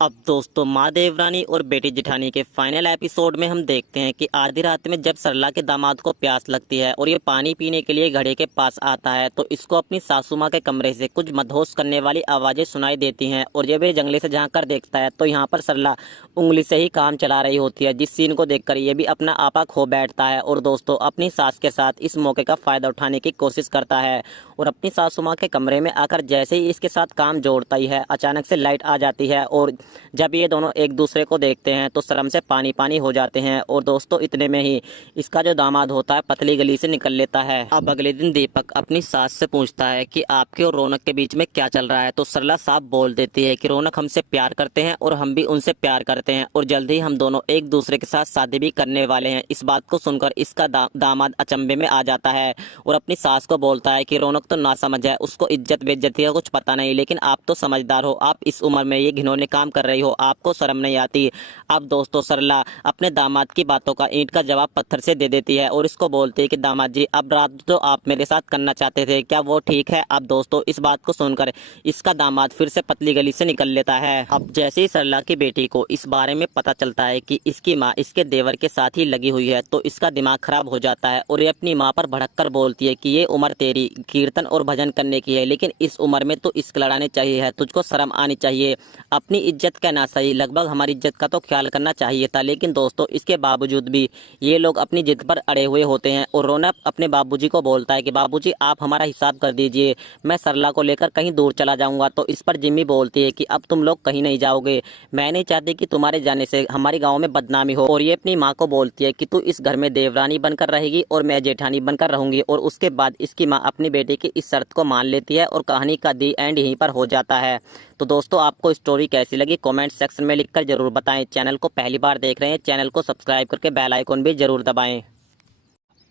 अब दोस्तों माँ देवरानी और बेटी जेठानी के फाइनल एपिसोड में हम देखते हैं कि आधी रात में जब सरला के दामाद को प्यास लगती है और ये पानी पीने के लिए घड़े के पास आता है तो इसको अपनी सासू माँ के कमरे से कुछ मदहोश करने वाली आवाज़ें सुनाई देती हैं। और जब ये जंगले से झांक कर देखता है तो यहाँ पर सरला उंगली से ही काम चला रही होती है, जिस सीन को देखकर ये भी अपना आपा खो बैठता है और दोस्तों अपनी सास के साथ इस मौके का फायदा उठाने की कोशिश करता है। और अपनी सासू माँ के कमरे में आकर जैसे ही इसके साथ काम जोड़ता ही है अचानक से लाइट आ जाती है और जब ये दोनों एक दूसरे को देखते हैं तो शर्म से पानी पानी हो जाते हैं। और दोस्तों इतने में ही इसका जो दामाद होता है पतली गली से निकल लेता है। अब अगले दिन दीपक अपनी सास से पूछता है कि आपके और रौनक के बीच में क्या चल रहा है, तो सरला साफ बोल देती है कि रौनक हमसे प्यार करते हैं और हम भी उनसे प्यार करते हैं और जल्द ही हम दोनों एक दूसरे के साथ शादी भी करने वाले हैं। इस बात को सुनकर इसका दामाद अचंभे में आ जाता है और अपनी सास को बोलता है कि रौनक तो नासमझ है, उसको इज्जत बेइज्जती का कुछ पता नहीं, लेकिन आप तो समझदार हो, आप इस उम्र में ये घिनौने काम कर रही हो, आपको शर्म नहीं आती। अब दोस्तों सरला अपने दामाद की बातों का ईंट का जवाब पत्थर से दे देती है और इसको बोलती है कि दामाद जी अब रात तो आप मेरे साथ करना चाहते थे, क्या वो ठीक है? अब दोस्तों इस बात को सुनकर इसका दामाद फिर से पतली गली से निकल लेता है। अब जैसे ही सरला की बेटी को इस बारे में पता चलता है कि इसकी माँ इसके देवर के साथ ही लगी हुई है तो इसका दिमाग खराब हो जाता है और ये अपनी माँ पर भड़क कर बोलती है कि ये उम्र तेरी कीर्तन और भजन करने की है, लेकिन इस उम्र में तो इश्क लड़ाने चाहिए है, तुझको शर्म आनी चाहिए। अपनी इज्जत का ना सही लगभग हमारी इज्जत का तो ख्याल करना चाहिए था। लेकिन दोस्तों इसके बावजूद भी ये लोग अपनी जिद पर अड़े हुए होते हैं और रौनक अपने बाबूजी को बोलता है कि बाबूजी आप हमारा हिसाब कर दीजिए, मैं सरला को लेकर कहीं दूर चला जाऊंगा। तो इस पर जिम्मी बोलती है कि अब तुम लोग कहीं नहीं जाओगे, मैं नहीं चाहती कि तुम्हारे जाने से हमारे गाँव में बदनामी हो। और ये अपनी माँ को बोलती है कि तू इस घर में देवरानी बनकर रहेगी और मैं जेठानी बनकर रहूंगी। और उसके बाद इसकी माँ अपनी बेटे की इस शर्त को मान लेती है और कहानी का दी एंड यहीं पर हो जाता है। तो दोस्तों आपको स्टोरी कैसी लगी कमेंट सेक्शन में लिखकर जरूर बताएं। चैनल को पहली बार देख रहे हैं चैनल को सब्सक्राइब करके बेल आइकन भी जरूर दबाएं।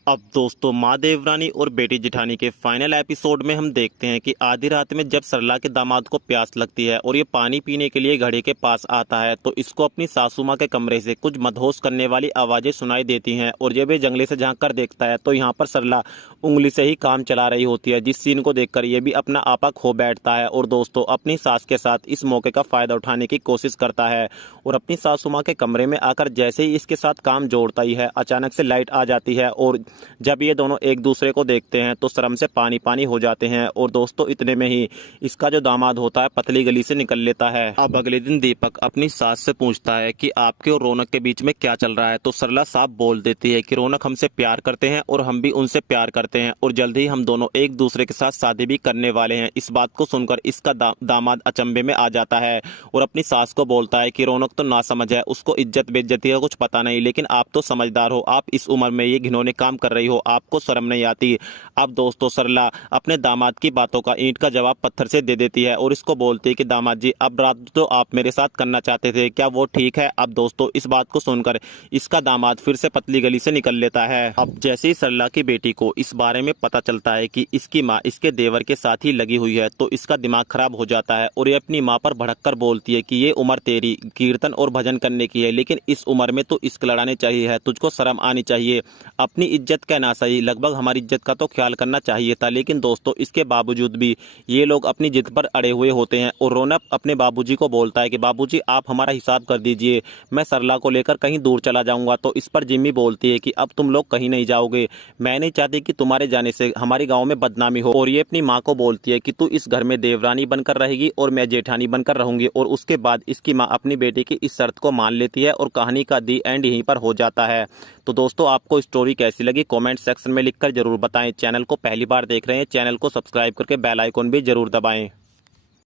अब दोस्तों माँ देवरानी और बेटी जेठानी के फाइनल एपिसोड में हम देखते हैं कि आधी रात में जब सरला के दामाद को प्यास लगती है और ये पानी पीने के लिए घड़े के पास आता है तो इसको अपनी सासू माँ के कमरे से कुछ मदहोश करने वाली आवाज़ें सुनाई देती हैं। और जब ये जंगले से झांक कर देखता है तो यहाँ पर सरला उंगली से ही काम चला रही होती है, जिस सीन को देखकर ये भी अपना आपा खो बैठता है और दोस्तों अपनी सास के साथ इस मौके का फायदा उठाने की कोशिश करता है। और अपनी सासू माँ के कमरे में आकर जैसे ही इसके साथ काम जोड़ता ही है अचानक से लाइट आ जाती है और जब ये दोनों एक दूसरे को देखते हैं तो शर्म से पानी पानी हो जाते हैं। और दोस्तों इतने में ही इसका जो दामाद होता है पतली गली से निकल लेता है। अब अगले दिन दीपक अपनी सास से पूछता है कि आपके और रौनक के बीच में क्या चल रहा है, तो सरला साफ बोल देती है कि रौनक हमसे प्यार करते हैं और हम भी उनसे प्यार करते हैं और जल्द ही हम दोनों एक दूसरे के साथ शादी भी करने वाले हैं। इस बात को सुनकर इसका दामाद अचंभे में आ जाता है और अपनी सास को बोलता है कि रौनक तो नासमझ है, उसको इज्जत बेइज्जती का कुछ पता नहीं, लेकिन आप तो समझदार हो, आप इस उम्र में ये घिनौने काम कर रही हो, आपको शर्म नहीं आती। अब दोस्तों सरला अपने दामाद की बातों का ईंट का जवाब पत्थर से दे देती है और इसको बोलती है कि दामाद जी अब रात तो आप मेरे साथ करना चाहते थे, क्या वो ठीक है? अब दोस्तों इस बात को सुनकर इसका दामाद फिर से पतली गली से निकल लेता है। अब जैसे ही सरला की बेटी को इस बारे में पता चलता है कि इसकी माँ इसके देवर के साथ ही लगी हुई है तो इसका दिमाग खराब हो जाता है और ये अपनी माँ पर भड़क कर बोलती है कि ये उम्र तेरी कीर्तन और भजन करने की है, लेकिन इस उम्र में तो इश्क लड़ाने चाहिए है, तुझको शर्म आनी चाहिए। अपनी इज्जत का ना सही लगभग हमारी इज्जत का तो ख्याल करना चाहिए था। लेकिन दोस्तों इसके बावजूद भी ये लोग अपनी जिद पर अड़े हुए होते हैं और रौनक अपने बाबूजी को बोलता है कि बाबूजी आप हमारा हिसाब कर दीजिए, मैं सरला को लेकर कहीं दूर चला जाऊंगा। तो इस पर जिम्मी बोलती है कि अब तुम लोग कहीं नहीं जाओगे, मैं नहीं चाहती कि तुम्हारे जाने से हमारे गाँव में बदनामी हो। और ये अपनी माँ को बोलती है कि तू इस घर में देवरानी बनकर रहेगी और मैं जेठानी बनकर रहूंगी। और उसके बाद इसकी माँ अपनी बेटी की इस शर्त को मान लेती है और कहानी का दी एंड यहीं पर हो जाता है। तो दोस्तों आपको स्टोरी कैसी लगी कमेंट सेक्शन में लिखकर जरूर बताएं। चैनल को पहली बार देख रहे हैं चैनल को सब्सक्राइब करके बेल आइकन भी जरूर दबाएं।